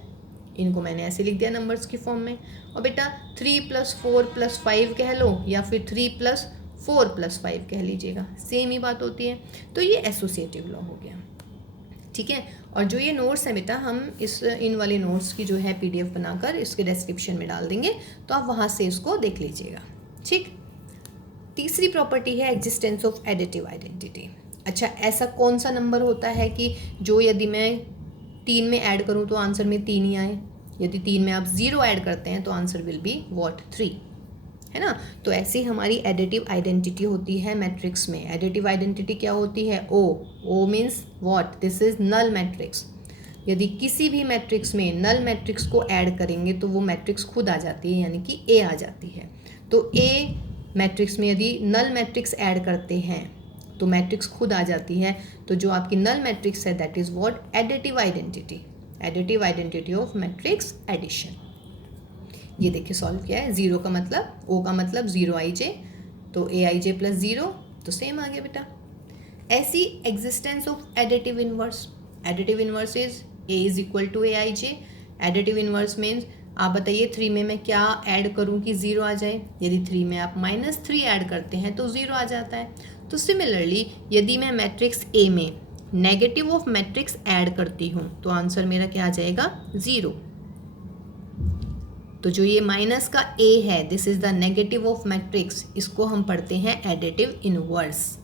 इनको मैंने ऐसे लिख दिया नंबर्स की फॉर्म में। और बेटा 3 प्लस 4 प्लस 5 कह लो या फिर 3 प्लस 4 प्लस 5 कह लीजिएगा, सेम ही बात होती है। तो ये एसोसिएटिव लॉ हो गया। ठीक है, और जो ये नोट्स हैं बेटा हम इन वाले नोट्स की जो है PDF बनाकर इसके डिस्क्रिप्शन में डाल देंगे, तो आप वहाँ से इसको देख लीजिएगा। ठीक, तीसरी प्रॉपर्टी है एग्जिस्टेंस ऑफ एडिटिव आइडेंटिटी। अच्छा, ऐसा कौन सा नंबर होता है कि जो यदि मैं 3 में ऐड करूँ तो आंसर में 3 ही आए, यदि 3 में आप 0 ऐड करते हैं तो आंसर विल बी व्हाट 3, है ना। तो ऐसी हमारी एडिटिव आइडेंटिटी होती है मैट्रिक्स में। एडिटिव आइडेंटिटी क्या होती है, O means what, this is null matrix. यदि किसी भी मैट्रिक्स में नल मैट्रिक्स को ऐड करेंगे तो वो मैट्रिक्स खुद आ जाती है, यानी कि A आ जाती है। तो A मैट्रिक्स में यदि नल मैट्रिक्स ऐड करते हैं तो मैट्रिक्स खुद आ जाती है। तो जो आपकी नल मैट्रिक्स है that is what, additive identity, additive identity of matrix addition. ये देखिए सॉल्व किया है, जीरो का मतलब, ओ का मतलब जीरो आई जे, तो A I J plus zero, तो सेम आ गया बेटा। ऐसी existence of additive inverse, additive inverse is A is equal to A I J. Additive inverse means आप बताइए 3 में मैं क्या ऐड करूं कि ज़ीरो आ जाए। यदि 3 में आप -3 ऐड करते हैं तो ज़ीरो आ जाता है। तो सिमिलरली यदि मैं मैट्रिक्स ए में नेगेटिव ऑफ मैट्रिक्स ऐड करती हूँ तो आंसर मेरा क्या आ जाएगा, ज़ीरो। तो जो ये माइनस का ए है this is the negative of matrix, इसको हम पढ़ते हैं एडिटिव इनवर्स।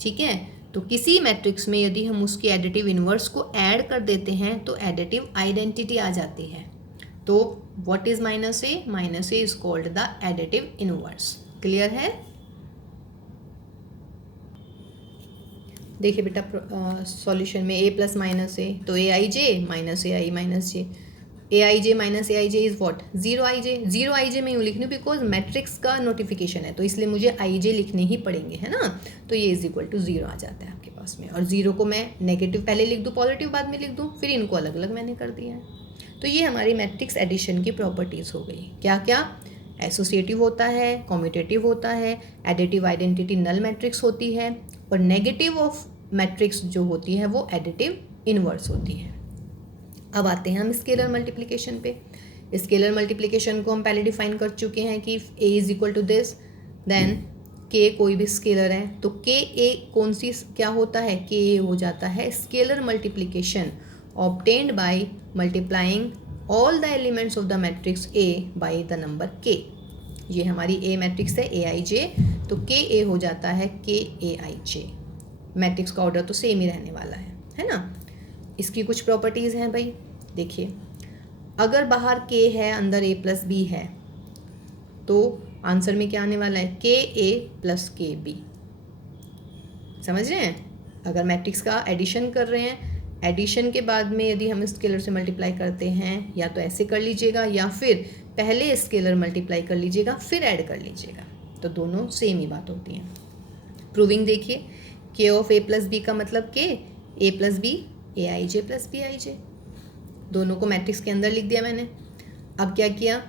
ठीक है, तो किसी मैट्रिक्स में यदि हम उसकी एडिटिव इनवर्स को ऐड कर देते हैं तो एडिटिव आइडेंटिटी आ जाती है। तो what is minus A, minus A is called the additive inverse. Clear है? देखिए बेटा सॉल्यूशन में ए प्लस माइनस ए, तो A I J minus A I minus J, A I J minus A I J is what, zero I J. Zero I J मैं यूँ लिख लूँ बिकॉज मैट्रिक्स का नोटिफिकेशन है तो इसलिए मुझे आई जे लिखने ही पड़ेंगे, है ना। तो ये इज इक्वल टू जीरो आ जाता है आपके पास में, और जीरो को मैं नेगेटिव पहले लिख दूँ, पॉजिटिव बाद में लिख दूँ, फिर इनको अलग अलग मैंने कर दिया है। तो ये हमारी मैट्रिक्स एडिशन की प्रॉपर्टीज़ हो गई। क्या क्या, एसोसिएटिव होता है, कॉम्यूटेटिव होता है, एडिटिव आइडेंटिटी नल मैट्रिक्स होती है, और नेगेटिव ऑफ मैट्रिक्स जो होती है वो एडिटिव इनवर्स होती है। अब आते हैं हम स्केलर मल्टीप्लिकेशन पे। स्केलर मल्टीप्लिकेशन को हम पहले डिफाइन कर चुके हैं कि a is equal to this, then k कोई भी स्केलर है तो k a कौन सी क्या होता है, k a हो जाता है scalar multiplication obtained by multiplying all the elements of the matrix a by the number k। ये हमारी a मैट्रिक्स है a i j, तो k a हो जाता है k a i j। Matrix का ऑर्डर तो सेम ही रहने वाला है ना। इसकी कुछ प्रॉपर्टीज़ हैं भाई, देखिए अगर बाहर k है अंदर a प्लस बी है तो आंसर में क्या आने वाला है, k a plus k b। समझ रहे हैं? अगर मैट्रिक्स का एडिशन कर रहे हैं, एडिशन के बाद में यदि हम स्केलर से मल्टीप्लाई करते हैं या तो ऐसे कर लीजिएगा या फिर पहले स्केलर मल्टीप्लाई कर लीजिएगा फिर ऐड कर लीजिएगा, तो दोनों सेम ही बात होती है। प्रूविंग देखिए, k of a plus B का मतलब k a plus B A I J plus B I J, दोनों को मैट्रिक्स के अंदर लिख दिया मैंने। अब क्या किया,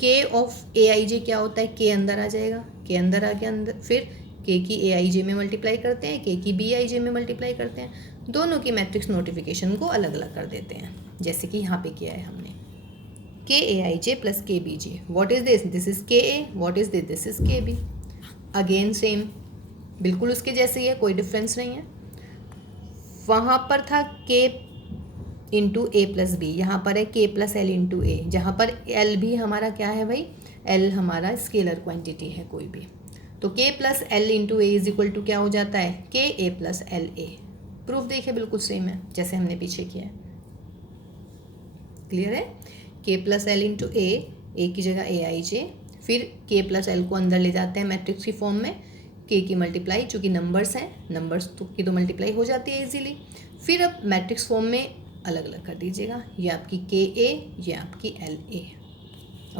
k ऑफ ए आई जे क्या होता है, k अंदर आ जाएगा, k अंदर आ गया अंदर, फिर k की ए आई जे में मल्टीप्लाई करते हैं, k की बी आई जे में मल्टीप्लाई करते हैं, दोनों की मैट्रिक्स नोटिफिकेशन को अलग अलग कर देते हैं, जैसे कि यहाँ पे किया है हमने, k A I J plus k B J. What is this, this is k a, what is this, this is k b। Again same, बिल्कुल उसके जैसे ही है, कोई डिफरेंस नहीं है। वहाँ पर था k इंटू ए प्लस बी, यहाँ पर है k प्लस एल इंटू ए, जहाँ पर l भी हमारा क्या है भाई, l हमारा स्केलर क्वांटिटी है कोई भी, तो k plus L into A is equal to क्या हो जाता है, k a plus L A. Proof देखिए बिल्कुल सेम है जैसे हमने पीछे किया है। क्लियर है? k प्लस एल इंटू ए की जगह ए आई जे, फिर k प्लस एल को अंदर ले जाते हैं मैट्रिक्स की फॉर्म में, k की मल्टीप्लाई, चूँकि नंबर्स हैं, नंबर्स की तो मल्टीप्लाई हो जाती है इजीली, फिर अब मैट्रिक्स फॉर्म में अलग अलग कर दीजिएगा, ये आपकी k a, ये आपकी l a।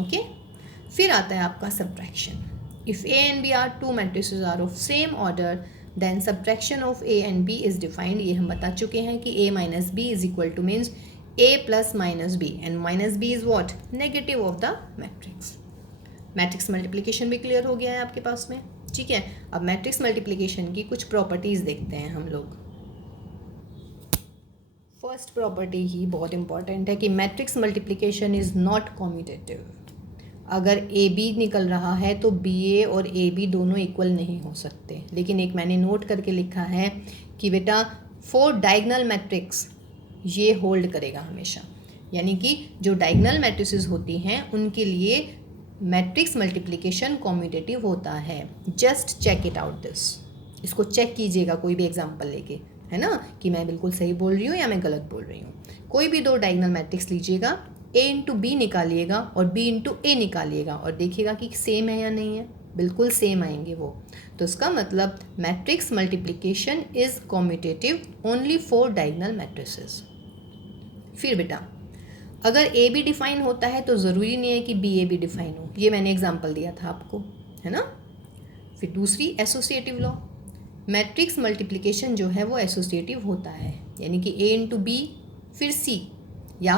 ओके, फिर आता है आपका subtraction. If a and b are two matrices are of same order then subtraction of a and b is defined. ये हम बता चुके हैं कि a minus B is equal to means a plus minus B, and minus B is what, negative of the matrix. Matrix multiplication भी क्लियर हो गया है आपके पास में। ठीक है, अब मैट्रिक्स मल्टीप्लिकेशन की कुछ प्रॉपर्टीज़ देखते हैं हम लोग। फर्स्ट प्रॉपर्टी ही बहुत इंपॉर्टेंट है कि matrix multiplication is not commutative. अगर ए बी निकल रहा है तो बी ए और ए बी दोनों इक्वल नहीं हो सकते, लेकिन एक मैंने नोट करके लिखा है कि बेटा फॉर डायगोनल मैट्रिक्स ये होल्ड करेगा हमेशा, यानी कि जो डायगोनल मैट्रिसेस होती हैं उनके लिए मैट्रिक्स मल्टीप्लिकेशन कॉम्यूटेटिव होता है। Just check it out this, इसको चेक कीजिएगा कोई भी एग्जांपल लेके, है ना, कि मैं बिल्कुल सही बोल रही हूँ या मैं गलत बोल रही हूँ। कोई भी दो डायगोनल मैट्रिक्स लीजिएगा, a इंटू बी निकालिएगा और b इंटू ए निकालिएगा और देखिएगा कि सेम है या नहीं है, बिल्कुल सेम आएंगे वो। तो इसका मतलब matrix multiplication is commutative only for diagonal matrices. फिर बेटा अगर ए बी डिफाइन होता है तो ज़रूरी नहीं है कि बी ए भी डिफाइन हो, ये मैंने एग्जांपल दिया था आपको, है ना। फिर दूसरी एसोसिएटिव लॉ, मैट्रिक्स मल्टीप्लिकेशन जो है वो एसोसिएटिव होता है, यानी कि ए इंटू बी फिर सी, या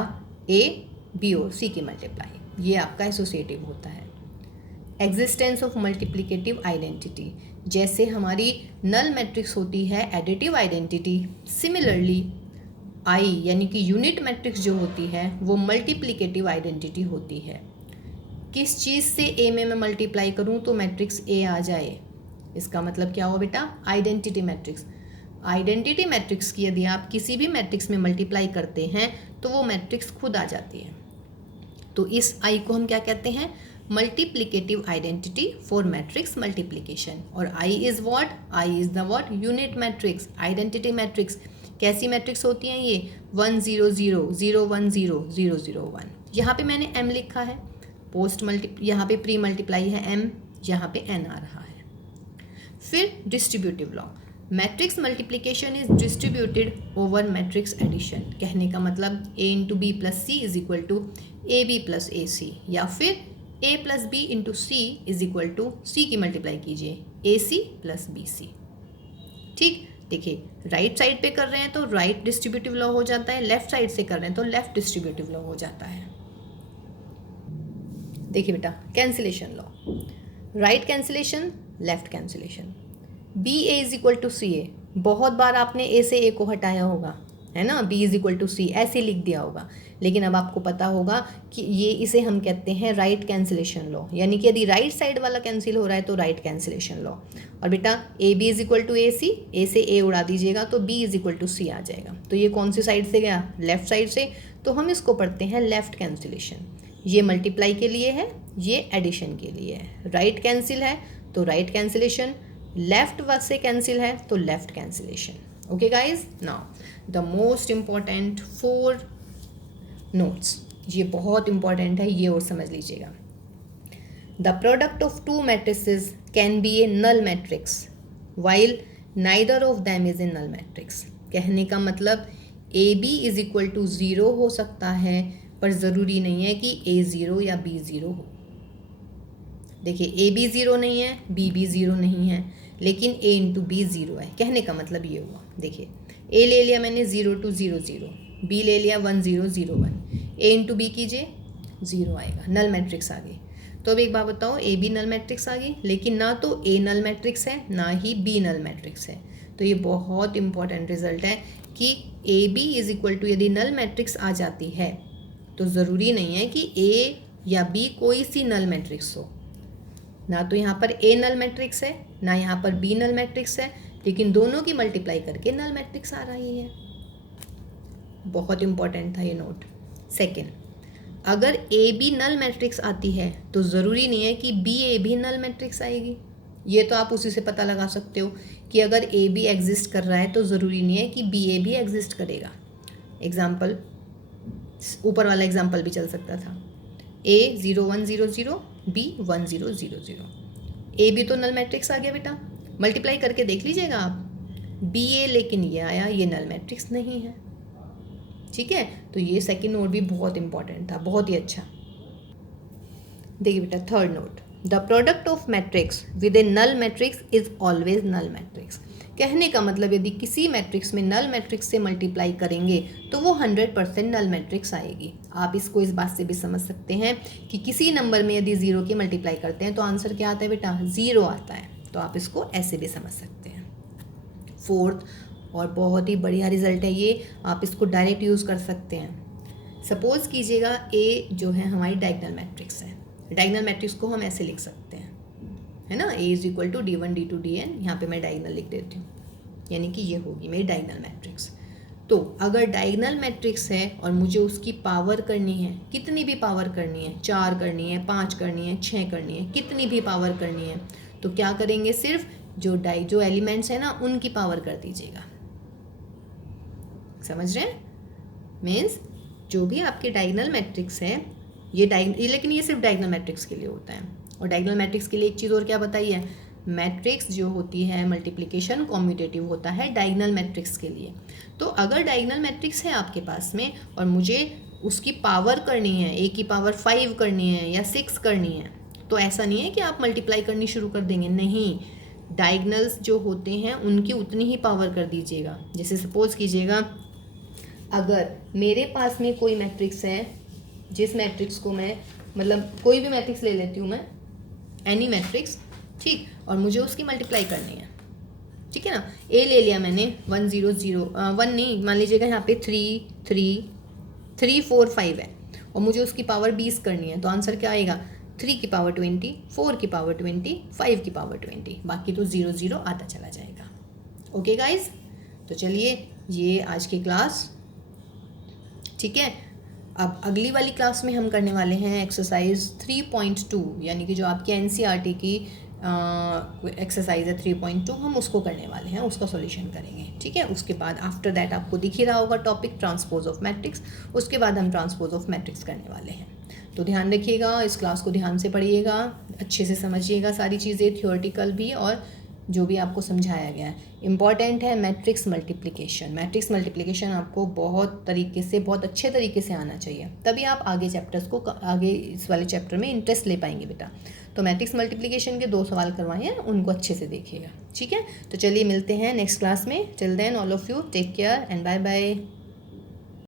ए बी और सी की मल्टीप्लाई, ये आपका एसोसिएटिव होता है। एग्जिस्टेंस ऑफ मल्टीप्लिकेटिव आइडेंटिटी, जैसे हमारी नल मैट्रिक्स होती है एडिटिव आइडेंटिटी, सिमिलरली आई यानी कि यूनिट मैट्रिक्स जो होती है वो मल्टीप्लिकेटिव आइडेंटिटी होती है। किस चीज़ से ए में मैं मल्टीप्लाई करूं तो मैट्रिक्स ए आ जाए, इसका मतलब क्या हो बेटा, आइडेंटिटी मैट्रिक्स। आइडेंटिटी मैट्रिक्स की यदि आप किसी भी मैट्रिक्स में मल्टीप्लाई करते हैं तो वो मैट्रिक्स खुद आ जाती है। तो इस आई को हम क्या कहते हैं, multiplicative identity for matrix multiplication. और I is what, I is the what, unit matrix, identity matrix. कैसी मैट्रिक्स होती हैं ये, 1 0 0 0 1 0 0 0 1। यहाँ पे मैंने m लिखा है, पोस्ट यहाँ पे प्री मल्टीप्लाई है m, यहाँ पे n आ रहा है। फिर distributive law, matrix multiplication is distributed over matrix addition. कहने का मतलब a into B plus C is equal to A B plus A C, या फिर a plus B into C is equal to C की मल्टीप्लाई कीजिए ए सी प्लस बी सी। ठीक, देखिए राइट साइड पे कर रहे हैं तो राइट डिस्ट्रीब्यूटिव लॉ हो जाता है, लेफ्ट साइड से कर रहे हैं तो लेफ्ट डिस्ट्रीब्यूटिव लॉ हो जाता है। देखिए बेटा, cancellation law, right cancellation, left cancellation. B A is equal to C A, बहुत बार आपने ए से ए को हटाया होगा, है ना, बी इज इक्वल टू सी ऐसे लिख दिया होगा, लेकिन अब आपको पता होगा कि ये इसे हम कहते हैं राइट कैंसिलेशन लॉ, यानी कि यदि राइट साइड वाला कैंसिल हो रहा है तो राइट कैंसिलेशन लॉ। और बेटा A B is equal to A C, A से ए उड़ा दीजिएगा तो B is equal to C आ जाएगा। तो ये कौन सी साइड से गया, लेफ्ट साइड से, तो हम इसको पढ़ते हैं लेफ्ट कैंसिलेशन। ये मल्टीप्लाई के लिए है, ये एडिशन के लिए है। राइट कैंसिल है तो राइट कैंसिलेशन, लेफ्ट से कैंसिल है तो left cancellation. Okay guys, now the most important 4 notes, ये बहुत इंपॉर्टेंट है, ये और समझ लीजिएगा। The product of 2 matrices can be a null matrix while neither of them is a null matrix. कहने का मतलब A B is equal to 0 हो सकता है, पर ज़रूरी नहीं है कि ए 0 या बी 0 हो। देखिए ए बी 0 नहीं है, बी भी 0 नहीं है, लेकिन ए इंटू बी 0 है। कहने का मतलब ये हुआ, देखिए ए ले लिया मैंने 0 2 0 0, बी ले लिया 1 0 0 1, ए इंटू बी कीजिए 0 आएगा, नल मैट्रिक्स आ गई। तो अब एक बात बताओ, ए बी नल मैट्रिक्स आ गई, लेकिन ना तो ए नल मैट्रिक्स है ना ही बी नल मैट्रिक्स है। तो ये बहुत इंपॉर्टेंट रिजल्ट है कि A B is equal to यदि नल मैट्रिक्स आ जाती है तो ज़रूरी नहीं है कि ए या बी कोई सी नल मैट्रिक्स हो। ना तो यहाँ पर ए नल मैट्रिक्स है ना यहाँ पर बी नल मैट्रिक्स है, लेकिन दोनों की मल्टीप्लाई करके नल मैट्रिक्स आ रही है। बहुत इंपॉर्टेंट था ये नोट। सेकेंड, अगर ए बी नल मैट्रिक्स आती है तो ज़रूरी नहीं है कि बी ए भी नल मैट्रिक्स आएगी। ये तो आप उसी से पता लगा सकते हो कि अगर ए बी एग्जिस्ट कर रहा है तो ज़रूरी नहीं है कि बी ए भी एग्जिस्ट करेगा। एग्जाम्पल, ऊपर वाला एग्जाम्पल भी चल सकता था, ए 0 1 0 0, बी 1 0 0 0। ए बी तो नल मैट्रिक्स आ गया बेटा, मल्टीप्लाई करके देख लीजिएगा आप, बी ए लेकिन ये आया, ये नल मैट्रिक्स नहीं है। ठीक है, तो ये सेकंड नोट भी बहुत इंपॉर्टेंट था, बहुत ही अच्छा। देखिए बेटा, third note, the product of matrix with a null matrix is always null matrix. कहने का मतलब यदि किसी मैट्रिक्स में नल मैट्रिक्स से मल्टीप्लाई करेंगे तो वो 100% नल मैट्रिक्स आएगी। आप इसको इस बात से भी समझ सकते हैं कि किसी नंबर में यदि 0 की मल्टीप्लाई करते हैं तो आंसर क्या आता है बेटा, 0 आता है। तो आप इसको ऐसे भी समझ सकते हैं। फोर्थ, और बहुत ही बढ़िया रिजल्ट है ये, आप इसको डायरेक्ट यूज़ कर सकते हैं। सपोज कीजिएगा ए जो है हमारी डायगोनल मैट्रिक्स है, डायगोनल मैट्रिक्स को हम ऐसे लिख सकते हैं, है ना, A is equal to D1 D2 Dn, यहाँ पे मैं डायगोनल लिख देती हूँ, यानी कि ये होगी मेरी डायगोनल मैट्रिक्स। तो अगर डायगोनल मैट्रिक्स है और मुझे उसकी पावर करनी है, कितनी भी पावर करनी है, 4 करनी है, 5 करनी है, 6 करनी है, कितनी भी पावर करनी है, तो क्या करेंगे, सिर्फ जो एलिमेंट्स हैं ना उनकी पावर कर दीजिएगा। समझ रहे हैं, मीन्स जो भी आपके डायगोनल मैट्रिक्स है लेकिन ये सिर्फ डायगोनल मैट्रिक्स के लिए होता है। और डायगोनल मैट्रिक्स के लिए एक चीज़ और क्या बताइए, मैट्रिक्स जो होती है मल्टीप्लिकेशन कॉम्यूटेटिव होता है डायगोनल मैट्रिक्स के लिए। तो अगर डायगोनल मैट्रिक्स है आपके पास में और मुझे उसकी पावर करनी है, ए की पावर 5 करनी है या 6 करनी है, तो ऐसा नहीं है कि आप मल्टीप्लाई करनी शुरू कर देंगे, नहीं, डायगनल्स जो होते हैं उनकी उतनी ही पावर कर दीजिएगा। जैसे सपोज कीजिएगा अगर मेरे पास में कोई मैट्रिक्स है, जिस मैट्रिक्स को मैं मतलब कोई भी मैट्रिक्स ले लेती हूँ मैं, एनी मैट्रिक्स, ठीक, और मुझे उसकी मल्टीप्लाई करनी है, ठीक है ना। ए ले लिया मैंने 1 0 0 1 नहीं, मान लीजिएगा यहाँ पे 3 3 3 4 5 है और मुझे उसकी पावर 20 करनी है, तो आंसर क्या आएगा 3 की पावर 20, 4 की पावर 20, 5 की पावर 20, बाकी तो 0 0 आता चला जाएगा। ओके गाइज, तो चलिए ये आज की क्लास, ठीक है। अब अगली वाली क्लास में हम करने वाले हैं एक्सरसाइज 3.2, यानी कि जो आपकी एनसीईआरटी की एक्सरसाइज है 3.2, हम उसको करने वाले हैं, उसका सॉल्यूशन करेंगे, ठीक है। उसके बाद आफ्टर दैट आपको दिख ही रहा होगा टॉपिक ट्रांसपोज ऑफ मैट्रिक्स, उसके बाद हम ट्रांसपोज ऑफ मैट्रिक्स करने वाले हैं। तो ध्यान रखिएगा, इस क्लास को ध्यान से पढ़िएगा, अच्छे से समझिएगा सारी चीज़ें, थियोरेटिकल भी और जो भी आपको समझाया गया है। इम्पॉर्टेंट है मैट्रिक्स मल्टीप्लिकेशन। मैट्रिक्स मल्टीप्लिकेशन आपको बहुत तरीके से, बहुत अच्छे तरीके से आना चाहिए, तभी आप आगे चैप्टर्स को, आगे इस वाले चैप्टर में इंटरेस्ट ले पाएंगे बेटा। तो मैट्रिक्स मल्टीप्लिकेशन के 2 सवाल करवाए हैं, उनको अच्छे से देखिएगा, ठीक है। तो चलिए मिलते हैं नेक्स्ट क्लास में। Till then all of you take care and bye bye.